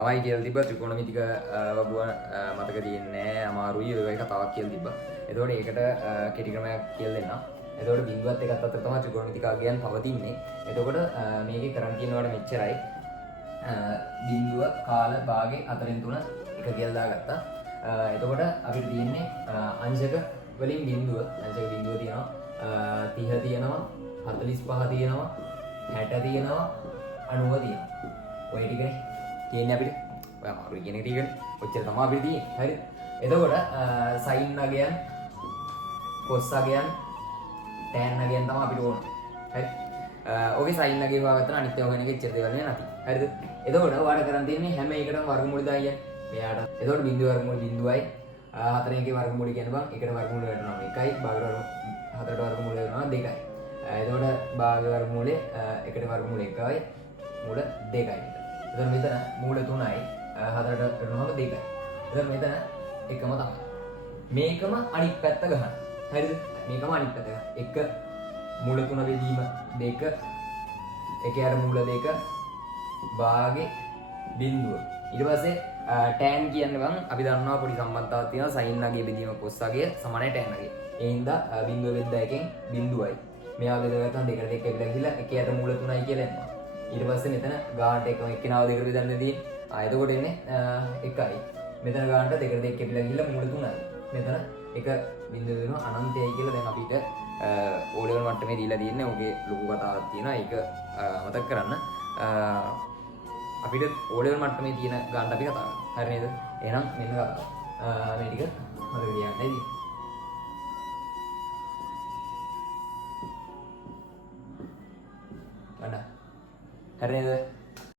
තමයි කියලා තිබ්බා ත්‍රිකෝණමිතික වගුව මතක තියෙන්නේ අමාරුයි ඒ වගේ කතාවක් කියලා තිබ්බා. එතකොට ඒකට කෙටි ක්‍රමයක් කියලා දෙන්නම්. එතකොට බිඳුවත් එකත් අතර තමයි ත්‍රිකෝණමිතික අගයන් පවතින්නේ. එතකොට මේකේ කරන් කියනවාට මෙච්චරයි. බිඳුව කාල භාගේ 4/3 එක කියලා දාගත්තා. එතකොට අපිට තියෙන්නේ අංශක වලින් බිඳුව තියෙනවා 30 තියෙනවා 45 තියෙනවා 60 තියෙනවා 90 තියෙනවා. ඔය ටිකනේ තියෙන්නේ අපිට. ඔය අමාරුයි කියන එක ටිකනේ. ඔච්චර තමයි අපිට තියෙන්නේ. හරිද? එතකොට සයින් අගයන් කොස් අගයන් tan අගයන් තමයි අපිට ඕන. හරි. ඔගේ සයින් අගය හොයාගත්තා නම් අනිත් ඒවා ගැන එච්චර දේවල් නෑ නැති. හරිද? එතකොට ඔයාලා කරන් තියෙන්නේ හැම එකටම වර්ගමූල දායයන්. මෙයාට. එතකොට බිඳුව වර්ගමූල බිඳුවයි 4 එකේ වර්ගමූල කියන බං එකට වර්ගමූල වෙනවා 1යි භාග හතරට වර්ගමූල වෙනවා 2යි. එතකොට භාග වර්ගමූලේ එකට වර්ගමූල 1යි මූල 2යි. එතකොට මෙතන මූල 3යි 4ට කරනවම 2යි. එතකොට මෙතන එකම තමයි. මේකම අනිත් පැත්ත ගන්න. හරිද? මේකම අනිත් පැත්ත ගන්න. එක මූල 3 බෙදීම 2 එකේ අර මූල 2 භාගේ බිඳුව. ඊට පස්සේ tan කියන්නේ බං අපි දන්නවා පොඩි සම්බන්ධතාවක් තියෙනවා sin අගය බෙදීම cos අගය සමානයි tan අගය. ඒ හින්දා බිඳුව බෙද්දා එකෙන් බිඳුවයි. මෙයා බෙදගත්තාම දෙකට දෙක කියලා ගිහලා එකේ අත මූල 3යි කියලා එනවා. ඊට පස්සේ මෙතන ගානට එකම එක්කෙනාව දෙකට බෙදන්න දී. එතකොට එන්නේ 1යි. මෙතන ගානට දෙකට දෙක කියලා ගිහලා මූල 3යි. මෙතන එක බිඳුව වෙනවා අනන්තයයි කියලා දැන් අපිට O level මට්ටමේ දීලා තියෙන්නේ. ඔගේ ලොකු කතාවක් තියෙනවා. ඒක මතක් කරන්න. අපිට O level මට්ටමේ තියෙන ගානට අපි කතා කරමු. හරි නේද? එහෙනම් මෙන්න කතාව. මේ ටික මතක තියාගන්න ඉතින්. හරි නේද?